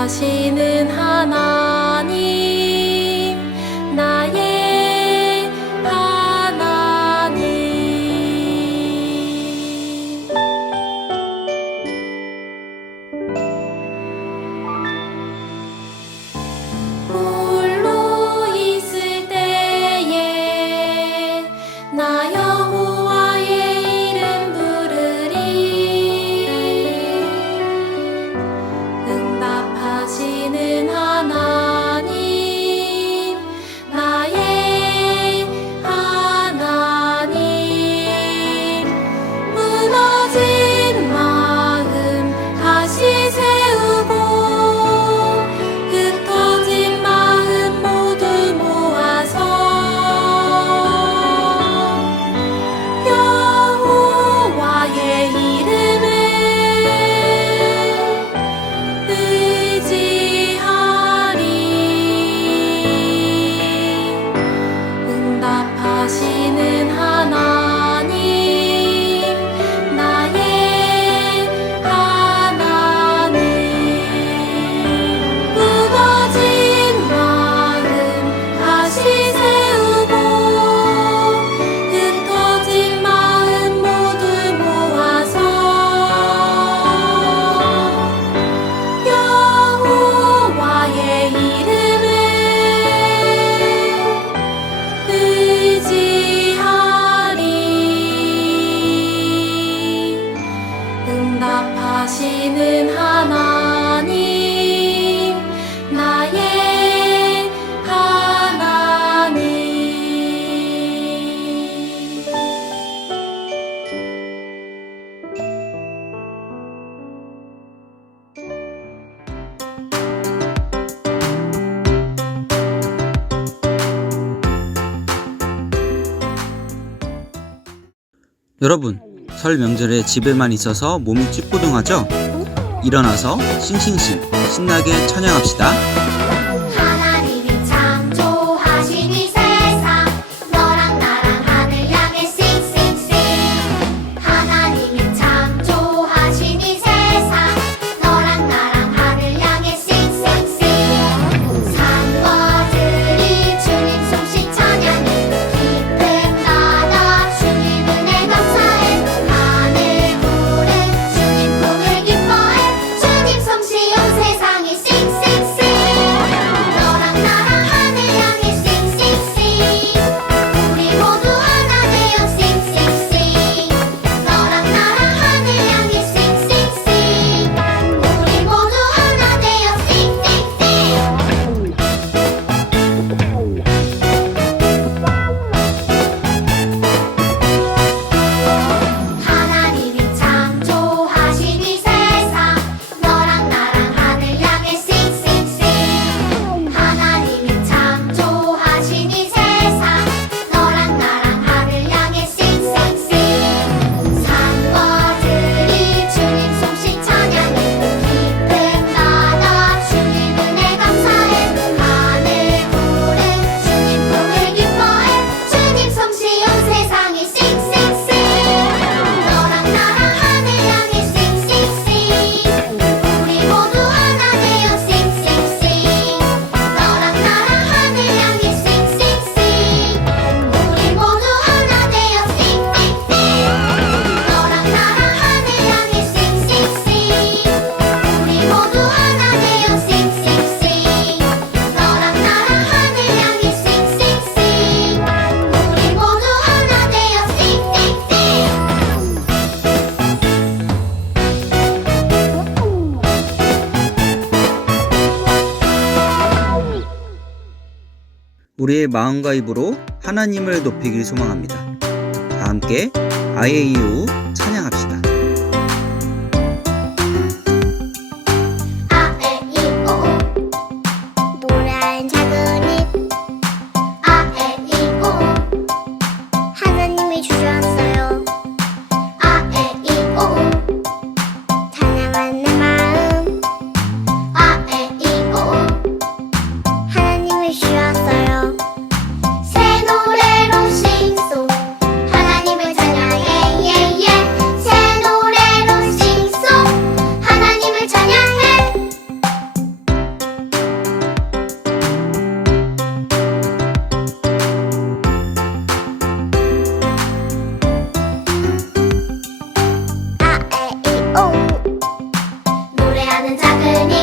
응답하시는 하나님, 나의 하나님. 홀로 있을 때에 나 여호와의 이름 부르리. 응답하시는 하나님, 나의 하나님. 무너진 마음 다시 세우고 흩어진 마음 모두 모아서 여호와의 이름을 의지하리. 응답하시는 하나님, 나의 하나님. 무너진 마음 다시 세우고 흩어진 마음 모두 모아서 여호와의 이름을 의지하리. 응답하시는 하나님, 나의 하나님. 여러분, 설 명절에 집에만 있어서 몸이 찌뿌둥하죠? 일어나서 싱싱싱 신나게 찬양합시다. 하나님이 창조하신 이 세상 너랑 나랑 하늘 향해 싱싱싱. 하나님이 창조하신 이 세상 너랑 나랑 하늘 향해 싱싱싱. 산과 들이 주님 솜씨 찬양해 깊은 바다 주님 은혜 감사해. 하늘 구름 주님 품을 기뻐해. 주님 솜씨 온 세상에 싱싱싱. 너랑 나랑 하늘 향해 싱싱싱. 우리 모두 하나 되어 싱싱싱. 너랑 나랑 하늘 향해 싱싱싱. 우리 모두 하나 되어 싱싱싱. 하나님이 창조하신 이 세상 너랑 나랑 하늘 향해 싱싱싱. 하나님이 창조하신 이 세상 너랑 나랑 하늘 향해 싱싱싱. 산과 들이 주님 솜씨 찬양해 깊은 바다 주님 은혜 감사해. 하늘 구름 주님 품을 기뻐해. 주님 솜씨 온 세상에 싱싱싱. 너랑 나랑 하늘 향해 싱싱싱. 우리 모두 하나 되어 싱싱싱. 너랑 나랑 하늘 향해 싱싱싱. 우리 모두 하나 되어 싱싱싱. 너랑 나랑 하늘 향해 싱싱싱. 우리 모두 하나 되어 싱싱싱. 너랑 나랑 하늘 향해 싱싱싱. 우리 모두 하나 되어 싱싱싱. 우리의 마음과 입으로 하나님을 높이길 소망합니다. 다 함께 아예이오 찬양합시다. 아에이오 노란 작은 잎. 아에이오 하나님이 주셨어요. 아에이오 찬양하는 마음. 아에이오 하나님이 주셨어요. 새 노래로 싱송 하나님을 찬양해. 새 오. 노래하는 작은이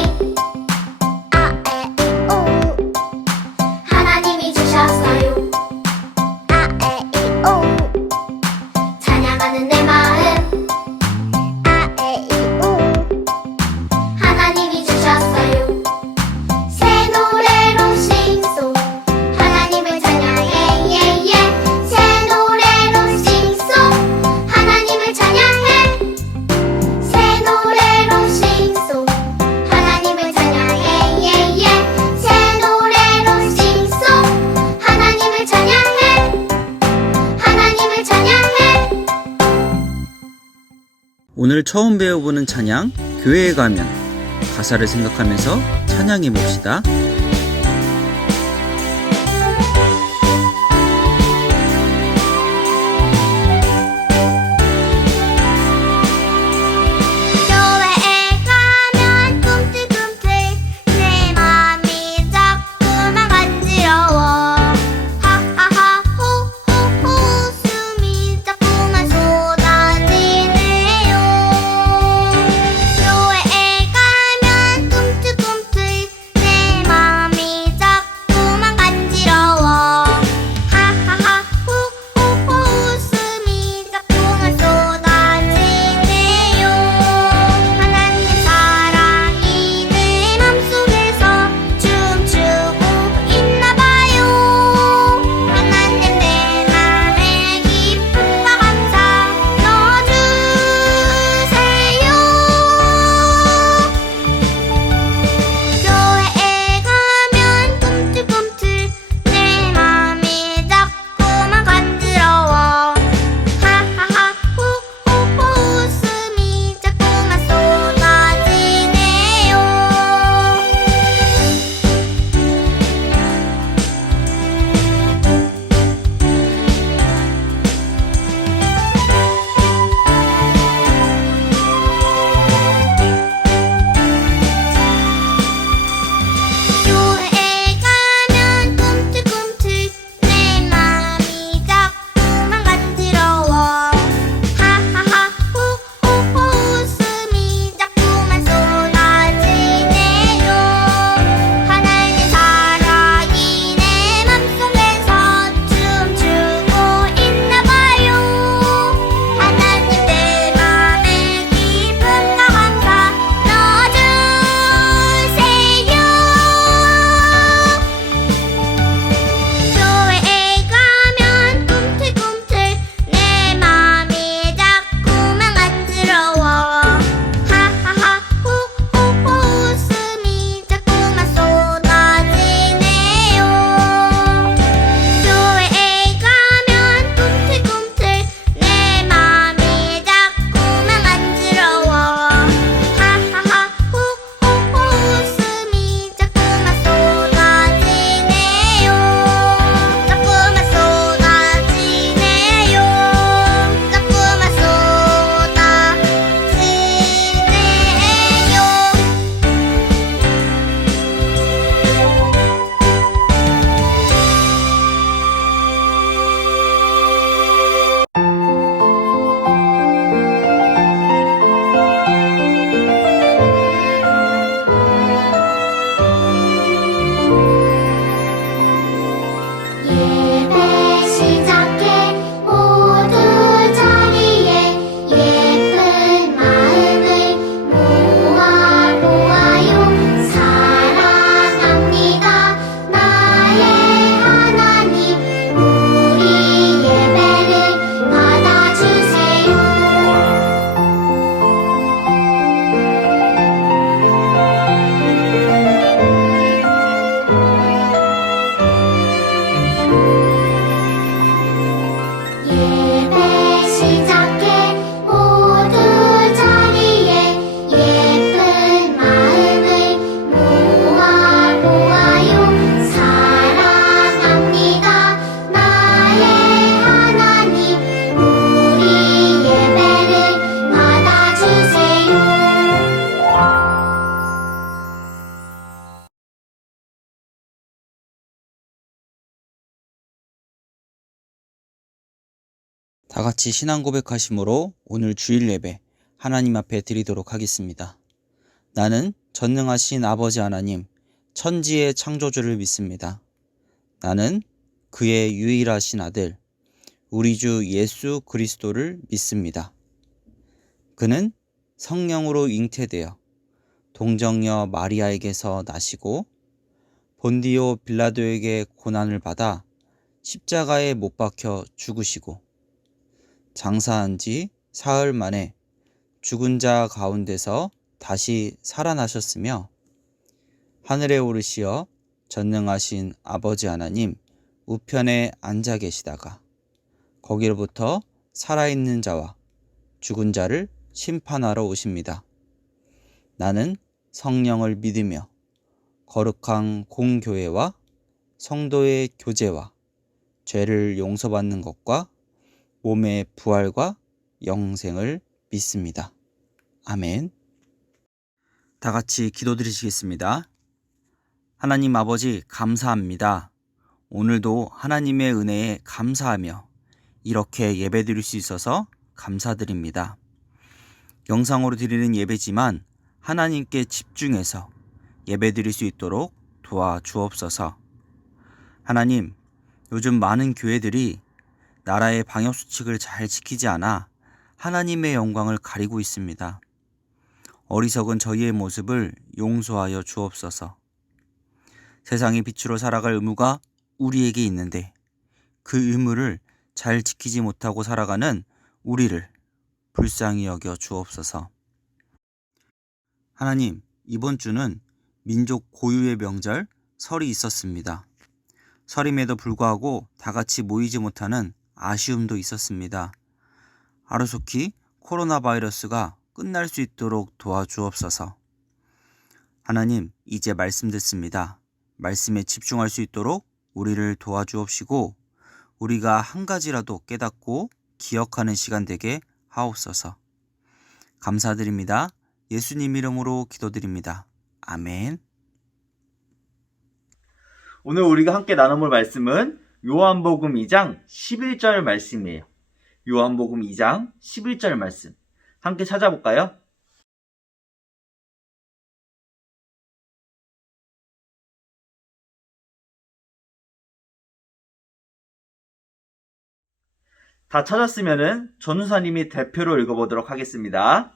아에이오. 하나님이 주셨어요. 아에이오. 찬양하는 내 마음 아에이오. 하나님이 주셨어요. 새 노래로 싱송 하나님을 찬양해 예예. 새 노래로 싱송 하나님을 찬양해. 새 노래로 싱송 하나님을 찬양해 예예. 새 노래로 싱송 하나님을 찬양해. 하나님을 찬양해. 오늘 처음 배워보는 찬양, 교회에 가면 가사를 생각하면서 찬양해 봅시다. 교회에 가면 꿈틀꿈틀 내 맘이 자꾸만 간지러워. 하하하 호호호 웃음이 자꾸만 쏟아지네요. 교회에 가면 꿈틀꿈틀 내 맘이 자꾸만 간지러워. 하하하 호호호 웃음이 자꾸만 쏟아지네요. 하나님의 사랑이 내 맘속에서 춤추고 있나봐요. 하나님 내 맘에 기쁨과 감사 넣어주세요. 교회에 가면 꿈틀꿈틀 내 맘이 자꾸만 간지러워. 하하하 호호호 웃음이 자꾸만 쏟아지네요. 교회에 가면 꿈틀꿈틀 내 맘이 자꾸만 간지러워. 하하하 호호호 웃음이 자꾸만 쏟아지네요. 하나님의 사랑이 내 맘속에서 춤추고 있나봐요. 하나님 내 맘에 기쁨과 감사 넣어주세요. 교회에 가면 꿈틀꿈틀 내 맘이 자꾸만 간지러워. 하하하 호호호 웃음이 자꾸만 쏟아지네요. 교회에 가면 꿈틀꿈틀 내 맘이 자꾸만 간지러워. 하하하 호호호 웃음이 자꾸만 쏟아지네요. 자꾸만 쏟아지네요. 자꾸만 쏟아지네요. 예배 시작해 모두 자리에 예쁜 마음을 모아 보아요. 사랑합니다 나의 하나님. 우리 예배를 받아주세요. 예배 시작해 모두 자리에 예쁜 마음을 모아 보아요. 사랑합니다 나의 하나님. 우리 예배를 받아주세요. 다 같이 신앙 고백하심으로 오늘 주일 예배 하나님 앞에 드리도록 하겠습니다. 나는 전능하신 아버지 하나님, 천지의 창조주를 믿습니다. 나는 그의 유일하신 아들, 우리 주 예수 그리스도를 믿습니다. 그는 성령으로 잉태되어 동정녀 마리아에게서 나시고 본디오 빌라도에게 고난을 받아 십자가에 못 박혀 죽으시고 장사한 지 사흘 만에 죽은 자 가운데서 다시 살아나셨으며 하늘에 오르시어 전능하신 아버지 하나님 우편에 앉아 계시다가 거기로부터 살아있는 자와 죽은 자를 심판하러 오십니다. 나는 성령을 믿으며 거룩한 공교회와 성도의 교제와 죄를 용서받는 것과 몸의 부활과 영생을 믿습니다. 아멘. 다 같이 기도드리시겠습니다. 하나님 아버지 감사합니다. 오늘도 하나님의 은혜에 감사하며 이렇게 예배드릴 수 있어서 감사드립니다. 영상으로 드리는 예배지만 하나님께 집중해서 예배드릴 수 있도록 도와주옵소서. 하나님, 요즘 많은 교회들이 나라의 방역수칙을 잘 지키지 않아 하나님의 영광을 가리고 있습니다. 어리석은 저희의 모습을 용서하여 주옵소서. 세상의 빛으로 살아갈 의무가 우리에게 있는데 그 의무를 잘 지키지 못하고 살아가는 우리를 불쌍히 여겨 주옵소서. 하나님, 이번 주는 민족 고유의 명절 설이 있었습니다. 설임에도 불구하고 다 같이 모이지 못하는 아쉬움도 있었습니다. 하루속히 코로나 바이러스가 끝날 수 있도록 도와주옵소서. 하나님, 이제 말씀 듣습니다. 말씀에 집중할 수 있도록 우리를 도와주옵시고 우리가 한 가지라도 깨닫고 기억하는 시간 되게 하옵소서. 감사드립니다. 예수님 이름으로 기도드립니다. 아멘. 오늘 우리가 함께 나눠볼 말씀은 요한복음 2장 11절 말씀이에요. 요한복음 2장 11절 말씀. 함께 찾아볼까요? 다 찾았으면은 전우사님이 대표로 읽어보도록 하겠습니다.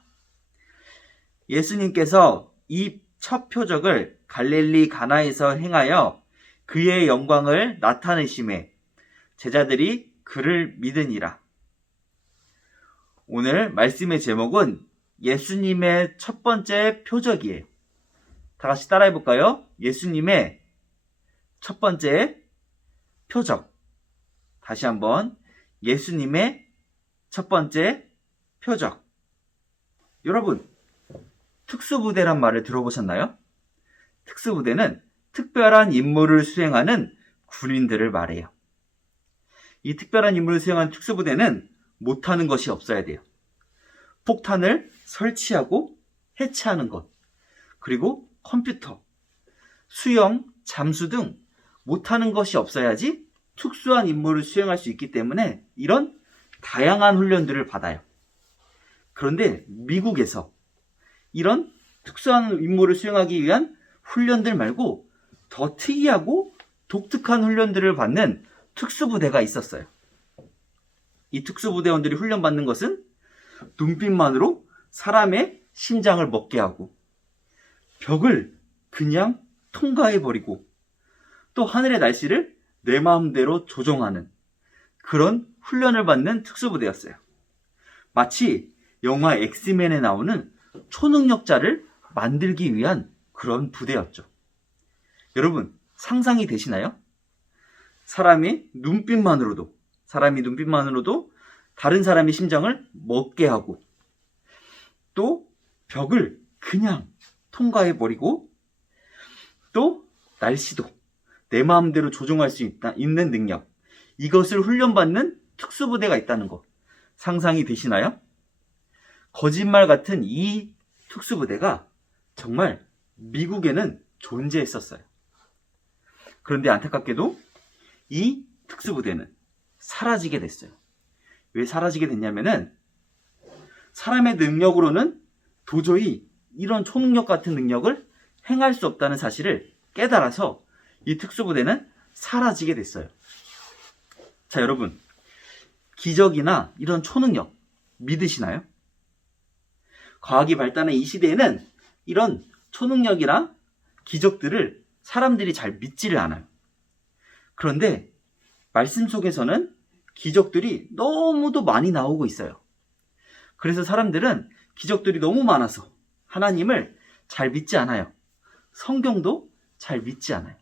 예수님께서 이 첫 표적을 갈릴리 가나에서 행하여 그의 영광을 나타내심에 제자들이 그를 믿으니라. 오늘 말씀의 제목은 예수님의 첫 번째 표적이에요. 다 같이 따라해 볼까요? 예수님의 첫 번째 표적. 다시 한번 예수님의 첫 번째 표적. 여러분, 특수부대란 말을 들어보셨나요? 특수부대는 특별한 임무를 수행하는 군인들을 말해요. 이 특별한 임무를 수행하는 특수부대는 못하는 것이 없어야 돼요. 폭탄을 설치하고 해체하는 것, 그리고 컴퓨터, 수영, 잠수 등 못하는 것이 없어야지 특수한 임무를 수행할 수 있기 때문에 이런 다양한 훈련들을 받아요. 그런데 미국에서 이런 특수한 임무를 수행하기 위한 훈련들 말고 더 특이하고 독특한 훈련들을 받는 특수부대가 있었어요. 이 특수부대원들이 훈련받는 것은 눈빛만으로 사람의 심장을 먹게 하고 벽을 그냥 통과해버리고 또 하늘의 날씨를 내 마음대로 조종하는 그런 훈련을 받는 특수부대였어요. 마치 영화 엑스맨에 나오는 초능력자를 만들기 위한 그런 부대였죠. 여러분, 상상이 되시나요? 사람이 눈빛만으로도 다른 사람의 심장을 먹게 하고 또 벽을 그냥 통과해버리고 또 날씨도 내 마음대로 조종할 수 있는 능력, 이것을 훈련받는 특수부대가 있다는 것 상상이 되시나요? 거짓말 같은 이 특수부대가 정말 미국에는 존재했었어요. 그런데 안타깝게도 이 특수부대는 사라지게 됐어요. 왜 사라지게 됐냐면은 사람의 능력으로는 도저히 이런 초능력 같은 능력을 행할 수 없다는 사실을 깨달아서 이 특수부대는 사라지게 됐어요. 자, 여러분, 기적이나 이런 초능력 믿으시나요? 과학이 발달한 이 시대에는 이런 초능력이나 기적들을 사람들이 잘 믿지를 않아요. 그런데 말씀 속에서는 기적들이 너무도 많이 나오고 있어요. 그래서 사람들은 기적들이 너무 많아서 하나님을 잘 믿지 않아요. 성경도 잘 믿지 않아요.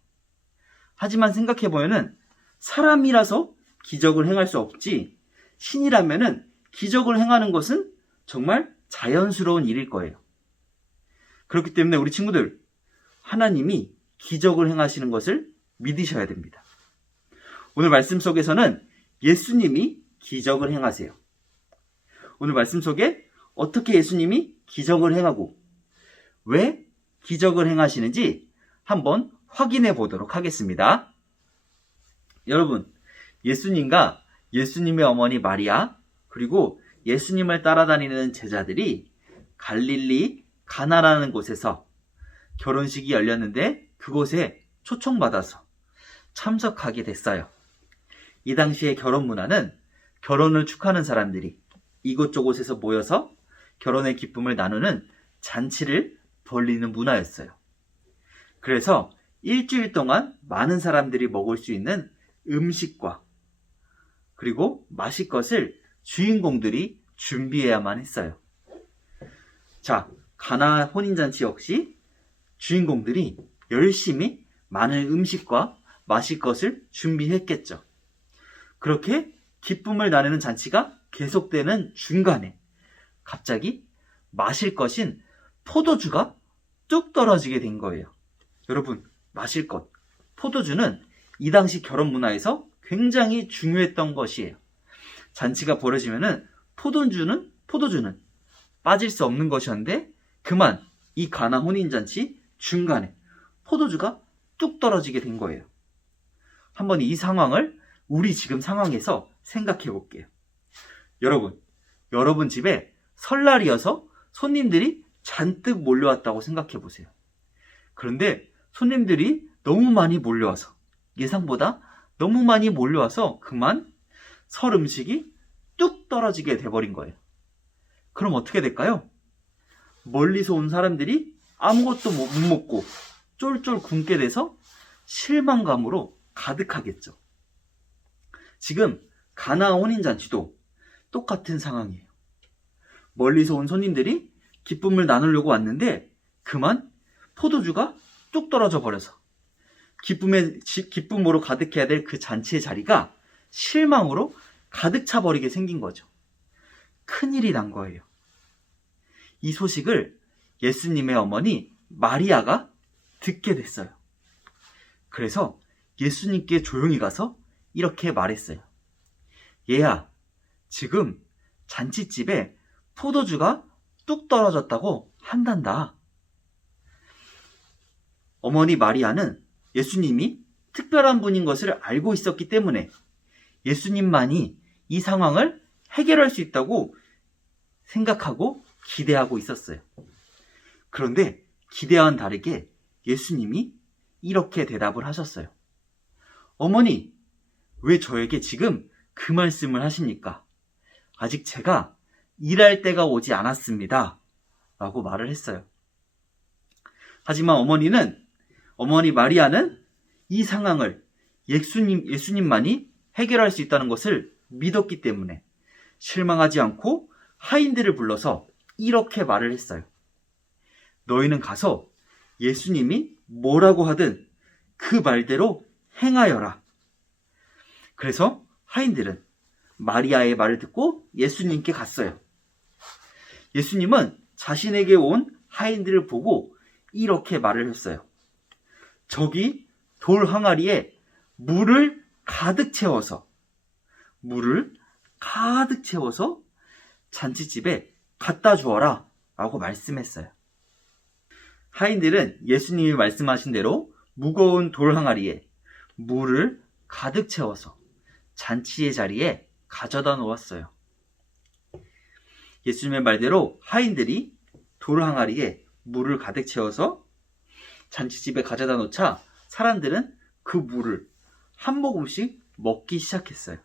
하지만 생각해보면은 사람이라서 기적을 행할 수 없지, 신이라면은 기적을 행하는 것은 정말 자연스러운 일일 거예요. 그렇기 때문에 우리 친구들, 하나님이 기적을 행하시는 것을 믿으셔야 됩니다. 오늘 말씀 속에서는 예수님이 기적을 행하세요. 오늘 말씀 속에 어떻게 예수님이 기적을 행하고 왜 기적을 행하시는지 한번 확인해 보도록 하겠습니다. 여러분, 예수님과 예수님의 어머니 마리아, 그리고 예수님을 따라다니는 제자들이 갈릴리 가나라는 곳에서 결혼식이 열렸는데 그곳에 초청받아서 참석하게 됐어요. 이 당시의 결혼 문화는 결혼을 축하하는 사람들이 이곳저곳에서 모여서 결혼의 기쁨을 나누는 잔치를 벌이는 문화였어요. 그래서 일주일 동안 많은 사람들이 먹을 수 있는 음식과 그리고 마실 것을 주인공들이 준비해야만 했어요. 자, 가나 혼인잔치 역시 주인공들이 열심히 많은 음식과 마실 것을 준비했겠죠. 그렇게 기쁨을 나누는 잔치가 계속되는 중간에 갑자기 마실 것인 포도주가 뚝 떨어지게 된 거예요. 여러분, 마실 것, 포도주는 이 당시 결혼 문화에서 굉장히 중요했던 것이에요. 잔치가 벌어지면은 포도주는 빠질 수 없는 것이었는데 그만 이 가나 혼인잔치 중간에 포도주가 뚝 떨어지게 된 거예요. 한번 이 상황을 우리 지금 상황에서 생각해 볼게요. 여러분 집에 설날이어서 손님들이 잔뜩 몰려왔다고 생각해 보세요. 그런데 손님들이 너무 많이 몰려와서, 예상보다 너무 많이 몰려와서 그만 설 음식이 뚝 떨어지게 돼버린 거예요. 그럼 어떻게 될까요? 멀리서 온 사람들이 아무것도 못 먹고 쫄쫄 굶게 돼서 실망감으로 가득하겠죠. 지금 가나 혼인잔치도 똑같은 상황이에요. 멀리서 온 손님들이 기쁨을 나누려고 왔는데 그만 포도주가 뚝 떨어져 버려서 기쁨으로 가득해야 될 그 잔치의 자리가 실망으로 가득 차버리게 생긴 거죠. 큰일이 난 거예요. 이 소식을 예수님의 어머니 마리아가 듣게 됐어요. 그래서 예수님께 조용히 가서 이렇게 말했어요. 얘야, 지금 잔치집에 포도주가 뚝 떨어졌다고 한단다. 어머니 마리아는 예수님이 특별한 분인 것을 알고 있었기 때문에 예수님만이 이 상황을 해결할 수 있다고 생각하고 기대하고 있었어요. 그런데 기대와는 다르게 예수님이 이렇게 대답을 하셨어요. 어머니, 왜 저에게 지금 그 말씀을 하십니까? 아직 제가 일할 때가 오지 않았습니다. 라고 말을 했어요. 하지만 어머니 마리아는 이 상황을 예수님만이 해결할 수 있다는 것을 믿었기 때문에 실망하지 않고 하인들을 불러서 이렇게 말을 했어요. 너희는 가서 예수님이 뭐라고 하든 그 말대로 행하여라. 그래서 하인들은 마리아의 말을 듣고 예수님께 갔어요. 예수님은 자신에게 온 하인들을 보고 이렇게 말을 했어요. 저기 돌 항아리에 물을 가득 채워서 잔치집에 갖다 주어라 라고 말씀했어요. 하인들은 예수님이 말씀하신 대로 무거운 돌 항아리에 물을 가득 채워서 잔치의 자리에 가져다 놓았어요. 예수님의 말대로 하인들이 돌 항아리에 물을 가득 채워서 잔치집에 가져다 놓자 사람들은 그 물을 한 모금씩 먹기 시작했어요.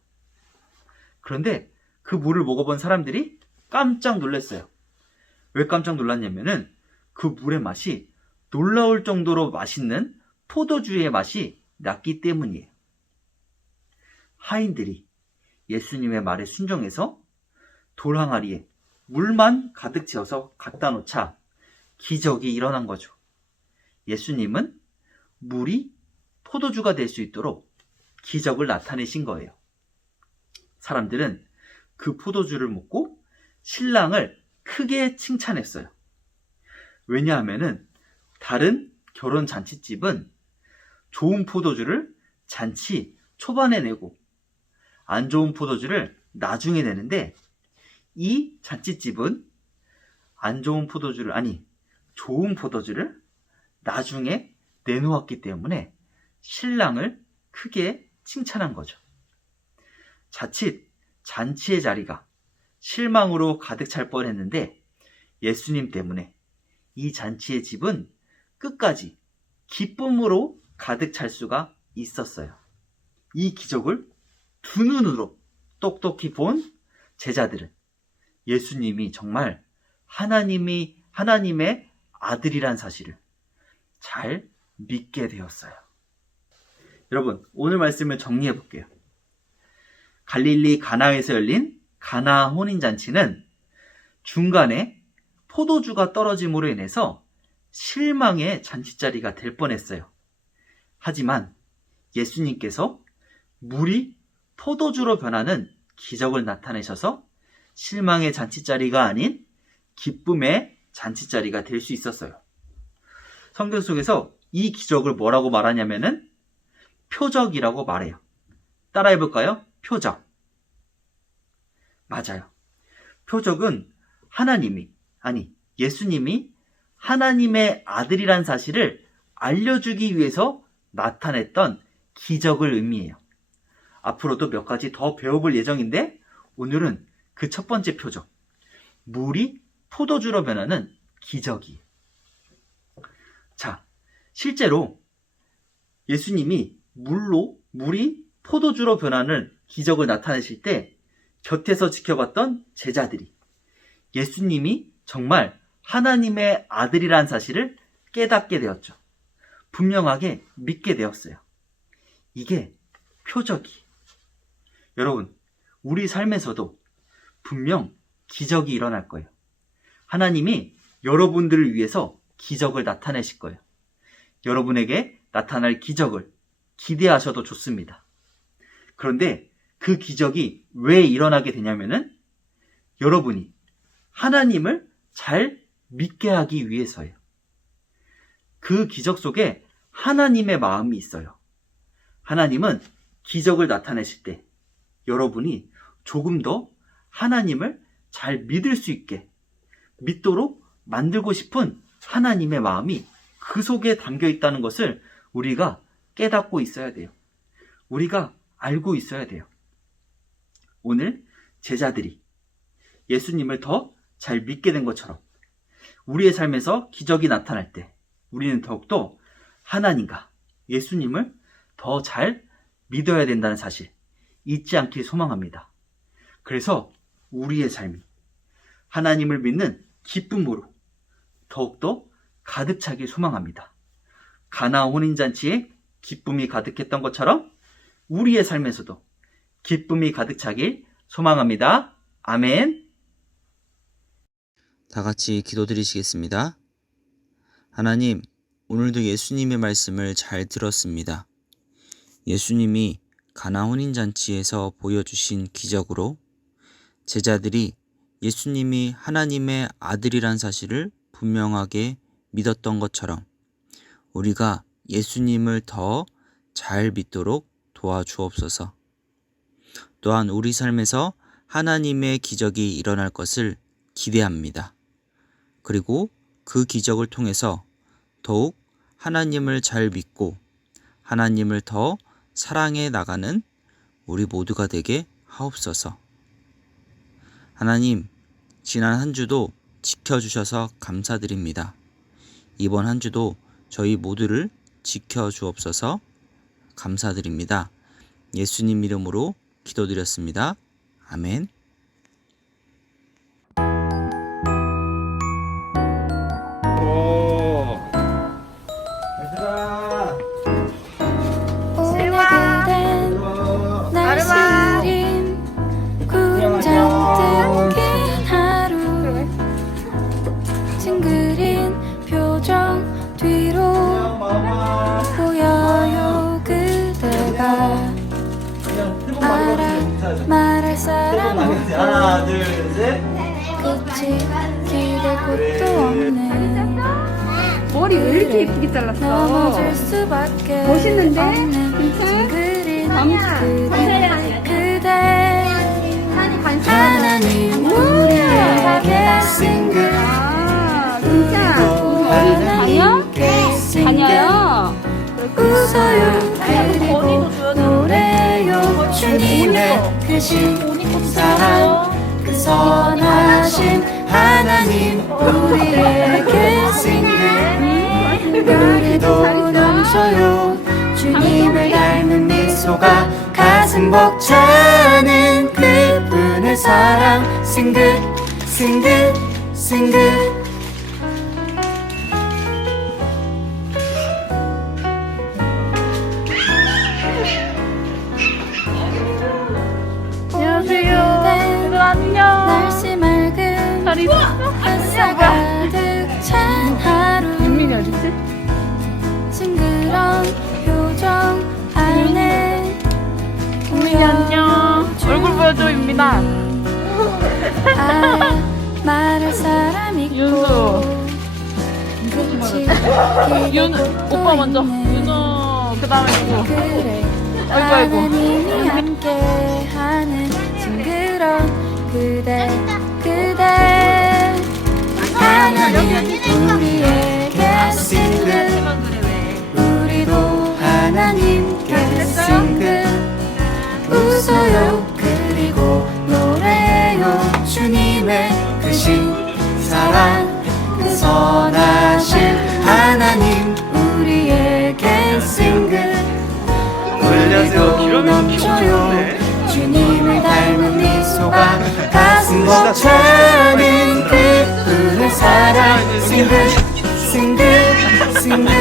그런데 그 물을 먹어본 사람들이 깜짝 놀랐어요. 왜 깜짝 놀랐냐면은 그 물의 맛이 놀라울 정도로 맛있는 포도주의 맛이 났기 때문이에요. 하인들이 예수님의 말에 순종해서 돌 항아리에 물만 가득 채워서 갖다 놓자 기적이 일어난 거죠. 예수님은 물이 포도주가 될 수 있도록 기적을 나타내신 거예요. 사람들은 그 포도주를 먹고 신랑을 크게 칭찬했어요. 왜냐하면은 다른 결혼 잔치집은 좋은 포도주를 잔치 초반에 내고 안 좋은 포도주를 나중에 내는데 이 잔치집은 좋은 포도주를 나중에 내놓았기 때문에 신랑을 크게 칭찬한 거죠. 자칫 잔치의 자리가 실망으로 가득 찰 뻔했는데 예수님 때문에 이 잔치의 집은 끝까지 기쁨으로 가득 찰 수가 있었어요. 이 기적을 두 눈으로 똑똑히 본 제자들은 예수님이 정말 하나님의 아들이란 사실을 잘 믿게 되었어요. 여러분, 오늘 말씀을 정리해 볼게요. 갈릴리 가나에서 열린 가나 혼인잔치는 중간에 포도주가 떨어짐으로 인해서 실망의 잔치자리가 될 뻔했어요. 하지만 예수님께서 물이 포도주로 변하는 기적을 나타내셔서 실망의 잔치자리가 아닌 기쁨의 잔치자리가 될 수 있었어요. 성경 속에서 이 기적을 뭐라고 말하냐면은 표적이라고 말해요. 따라해 볼까요? 표적. 맞아요. 표적은 예수님이 하나님의 아들이란 사실을 알려주기 위해서 나타냈던 기적을 의미해요. 앞으로도 몇 가지 더 배워볼 예정인데 오늘은 그 첫 번째 표적, 물이 포도주로 변하는 기적이에요. 자, 실제로 예수님이 물이 포도주로 변하는 기적을 나타내실 때 곁에서 지켜봤던 제자들이 예수님이 정말 하나님의 아들이란 사실을 깨닫게 되었죠. 분명하게 믿게 되었어요. 이게 표적이. 여러분, 우리 삶에서도 분명 기적이 일어날 거예요. 하나님이 여러분들을 위해서 기적을 나타내실 거예요. 여러분에게 나타날 기적을 기대하셔도 좋습니다. 그런데 그 기적이 왜 일어나게 되냐면은 여러분이 하나님을 잘 믿게 하기 위해서예요. 그 기적 속에 하나님의 마음이 있어요. 하나님은 기적을 나타내실 때 여러분이 조금 더 하나님을 잘 믿을 수 있게 믿도록 만들고 싶은 하나님의 마음이 그 속에 담겨 있다는 것을 우리가 깨닫고 있어야 돼요. 우리가 알고 있어야 돼요. 오늘 제자들이 예수님을 더 잘 믿게 된 것처럼 우리의 삶에서 기적이 나타날 때 우리는 더욱더 하나님과 예수님을 더 잘 믿어야 된다는 사실 잊지 않길 소망합니다. 그래서 우리의 삶이 하나님을 믿는 기쁨으로 더욱더 가득 차길 소망합니다. 가나 혼인잔치에 기쁨이 가득했던 것처럼 우리의 삶에서도 기쁨이 가득 차길 소망합니다. 아멘. 다 같이 기도드리시겠습니다. 하나님, 오늘도 예수님의 말씀을 잘 들었습니다. 예수님이 가나 혼인잔치에서 보여주신 기적으로 제자들이 예수님이 하나님의 아들이란 사실을 분명하게 믿었던 것처럼 우리가 예수님을 더 잘 믿도록 도와주옵소서. 또한 우리 삶에서 하나님의 기적이 일어날 것을 기대합니다. 그리고 그 기적을 통해서 더욱 하나님을 잘 믿고 하나님을 더 사랑해 나가는 우리 모두가 되게 하옵소서. 하나님, 지난 한 주도 지켜주셔서 감사드립니다. 이번 한 주도 저희 모두를 지켜주옵소서. 감사드립니다. 예수님 이름으로 기도드렸습니다. 아멘. 얘들아, 오늘 그댄 날 시린 군장 뜯긴 하루 징그린 표정 뒤로 보여요. 그대가 알아 말할 사람 없고 하나, 둘, 셋. 끝이 기댈 곳도 없는 머리 왜 이렇게 예쁘게 잘랐어? 넘어질 수밖에 멋있는데? 없는 진짜? 징그린 엄마, 그대 하나님 우리에게 싱글 아, 진짜? 하나님께 다녀요? 웃어요 그리고 노래요 주님의 크신 사랑 그 선하신 하나님 우리에게 싱글 우리도 넘쳐요 주님을 닮은 미소가 가슴 벅차는 그분의 사랑 싱글 싱글 싱글 안녕하세요. 안녕. 날씨 맑은 잘 있었어? 햇살 가득 찬 하루 민민이 어딨지? 징그런 표정 안에 민민이 안녕. 얼굴 보여줘, 민민아. 알아 말할 사람 있고 윤수. 끝이 윤, 오빠 먼저. 윤호. 그 다음에 누구? 그래 아이고, 아이고. 하나님이 함께하는 징그런 그대 하나님 우리에게 싱글 우리도 하나님께 싱글 웃어요 그리고 노래요 주님의 크신 사랑 그 선하신 하나님 우리에게 싱글 우리도 넘쳐요 주님을 닮은 미소가 가슴 벅차는 그분의 사랑 싱글 싱글 싱글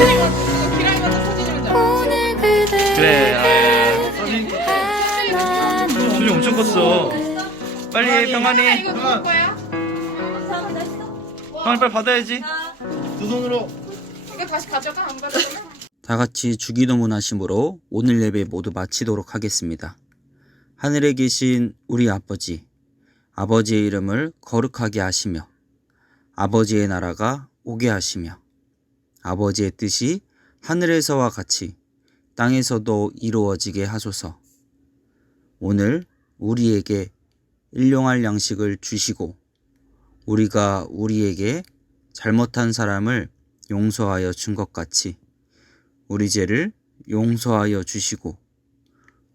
오늘 그대에게 하나님 소리 엄청 컸어. 빨리 해, 병환이. 병환이 빨리 받아야지. 두 손으로. 다 같이 주기도문 하심으로 오늘 예배 모두 마치도록 하겠습니다. 하늘에 계신 우리 아버지, 아버지의 이름을 거룩하게 하시며 아버지의 나라가 오게 하시며 아버지의 뜻이 하늘에서와 같이 땅에서도 이루어지게 하소서. 오늘 우리에게 일용할 양식을 주시고 우리가 우리에게 잘못한 사람을 용서하여 준 것 같이 우리 죄를 용서하여 주시고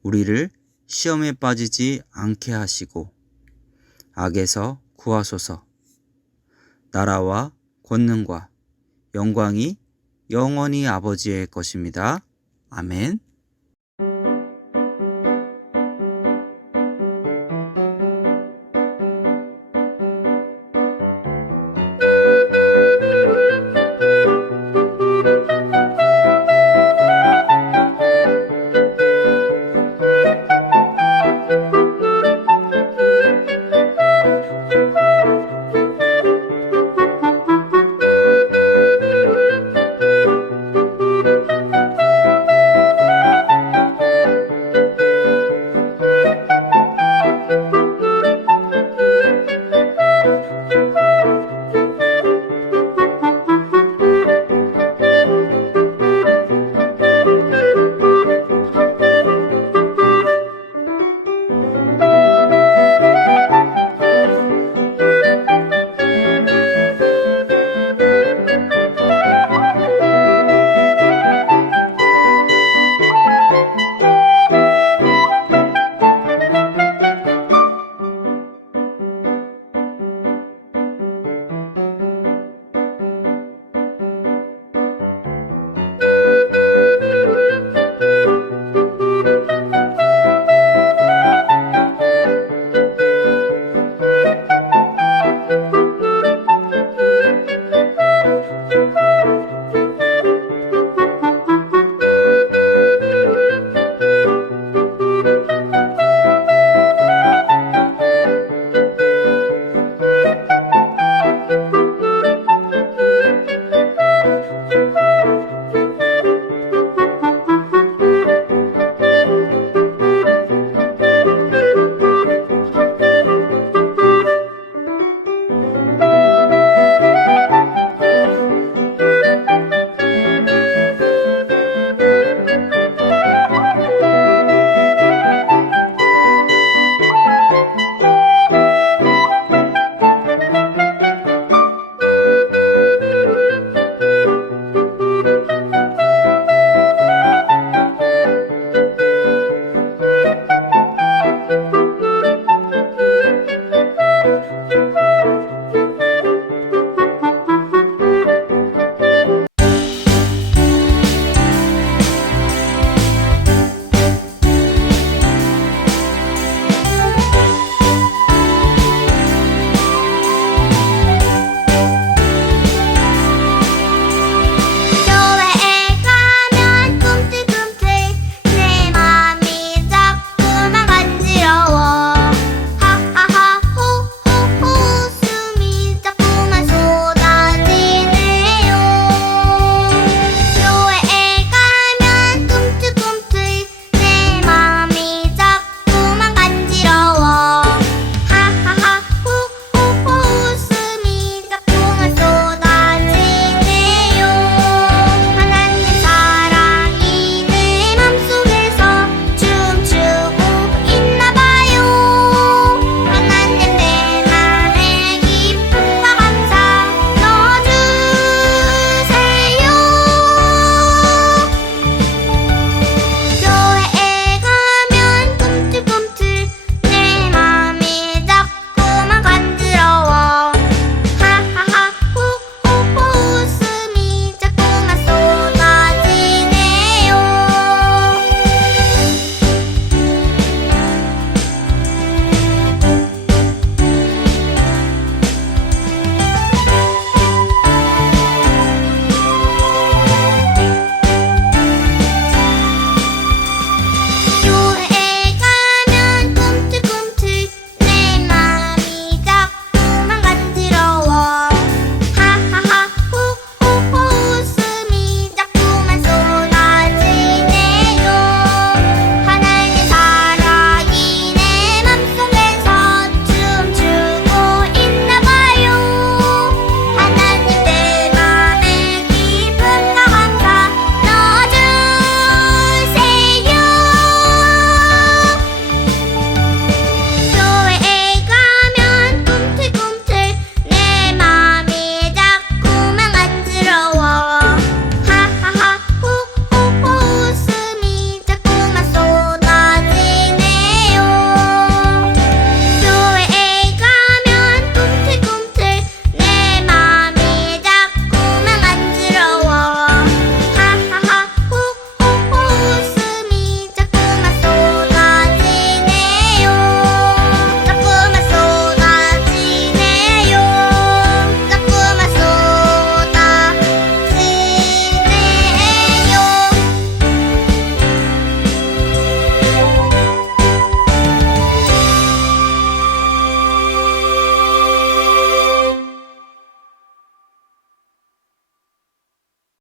우리를 시험에 빠지지 않게 하시고 악에서 구하소서. 나라와 권능과 영광이 영원히 아버지의 것입니다. 아멘.